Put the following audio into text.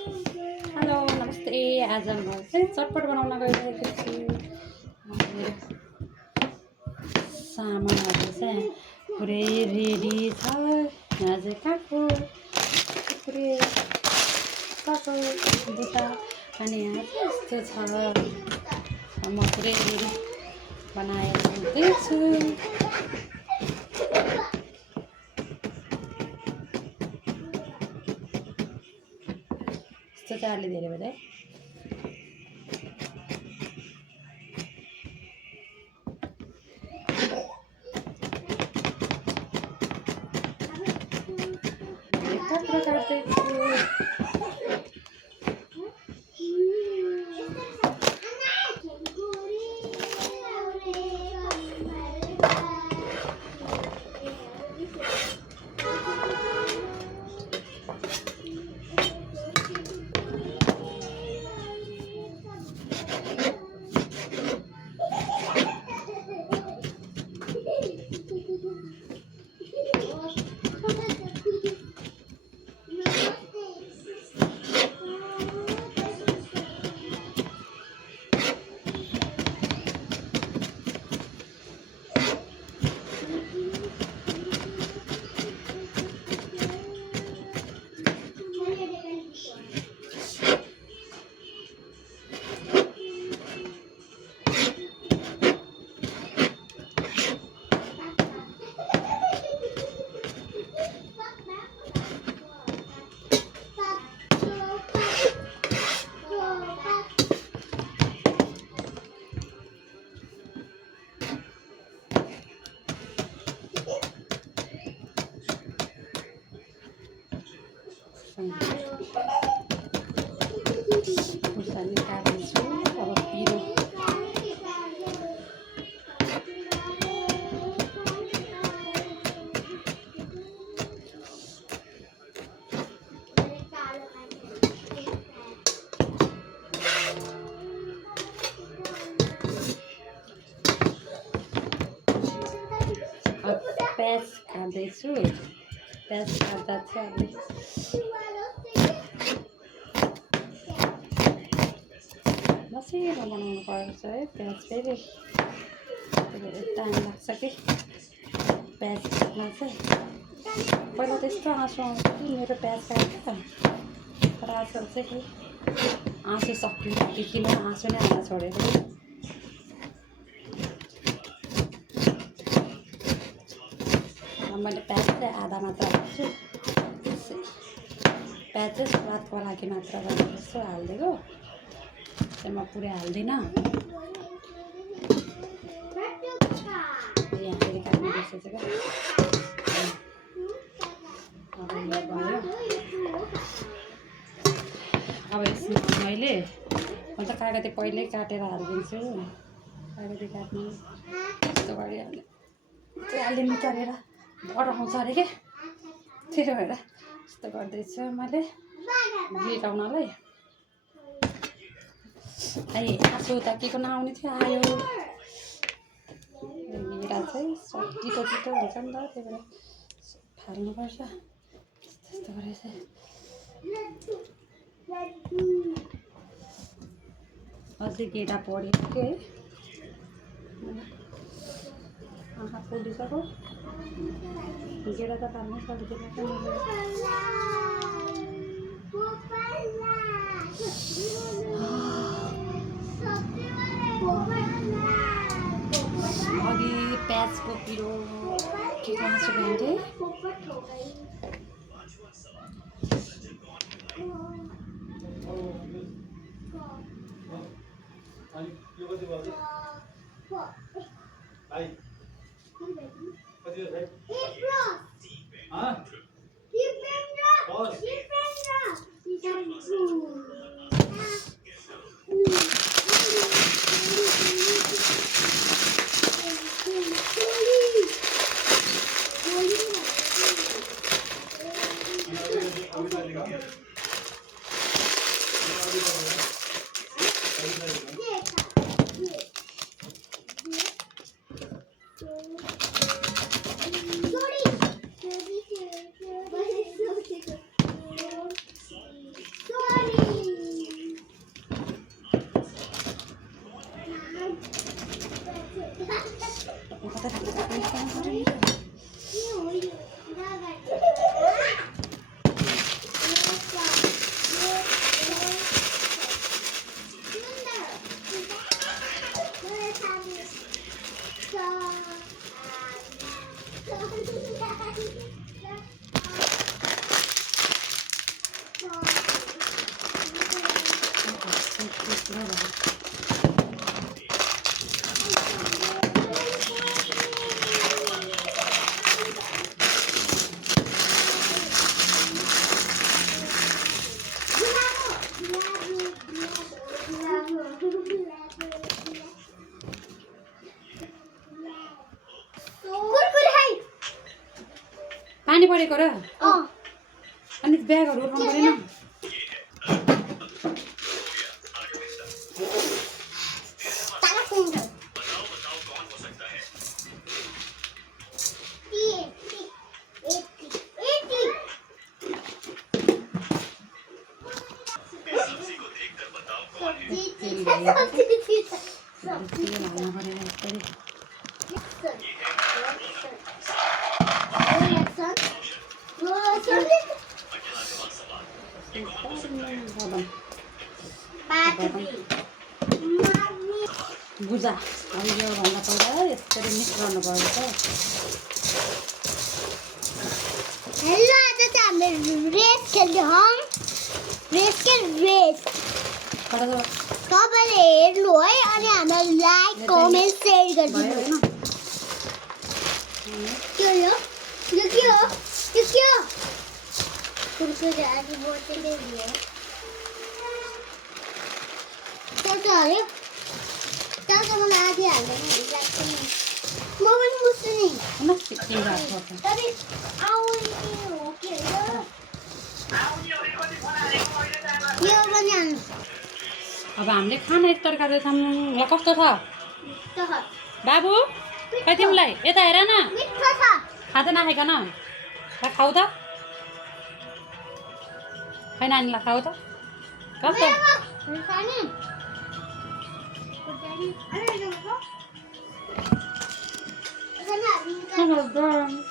Hello नमस्ते। आज म चाहिँ चटपट बनाउन गइरहेको छु। मेरो सामानहरू चाहिँ पुरै रेडी छ। यहाँ चाहिँ काँको पुरै काँको बुट्टा अनि यहाँ चाहिँ यस्तो छ। म पुरै रेडी बनाएर ल्याउँदैछु। यस्तो चाहिँ अलि धेरै भयो। खुर्सानी काट्दैछु। अब पिरो प्याज काट्दैछु। प्याज काट्दा चाहिँ मसिनो बनाउनु पर्छ है। प्याज फेरि टाइम लाग्छ कि प्याज काट्न चाहिँ। पहिला त्यस्तो आँसु आउँछ कि मेरो प्याज काट्दा, तर आजकल चाहिँ आँसु सक्यो किन आँसु नै आउन छोडेको। मैले प्याज चाहिँ आधा मात्र हाल्छु। प्याज चाहिँ स्वादको लागि मात्र यसो हालिदिएको, चाहिँ म पुरै हाल्दिनँ। यहाँ फेरि काट्नु बिर्सेछु क्या। अब यसमा मैले म त कागती पहिल्यै काटेर हालिदिन्छु। कागती काट्नु यस्तो गरिहाल्ने चाहिँ अलि निकालेर बढाउँछ अरे क्या, त्यही भएर यस्तो गर्दैछु मैले गिराउनलाई। आँसु त के को नआउने थियो, आयो। गिरा चाहिँ टिटो टिटो हुन्छ नि त, त्यही भएर फाल्नुपर्छ। त्यस्तो गरेर चाहिँ अझै गेडा पऱ्यो के है। आँखा पोलिसक्यो। गेडा त पाल्नै पर्दैन क्या अघि प्याजको पिरो के खान्छु भने पानी परेको र अनि ब्यागहरू उठाउनु परेन बुझा अब योभन्दा पहिला यसरी मिक्स गर्नुपर्छ हेलो आज चाहिँ हामीले रेस खेल्दैछौँ रेस तपाईँले हेर्नु है अनि हामीलाई लाइक कमेन्ट सेयर गरिदिनु के हो यो के हो कुरकुरे आज बोतलले दिए त्यो हाल्यो त्यो मलाई आधी हाल्दैन लाग्छ नि म पनि मुस्छु नि तर आउने हो के यो पनि हाल्नु अब हामीले खाना एक तरकारी छौँ ल कस्तो छ बाबु खै तिमीलाई यता हेर न मिठो छ खाँदै नखाइकन खाऊ त खै नानीलाई खाऊ त कस्तो Gonna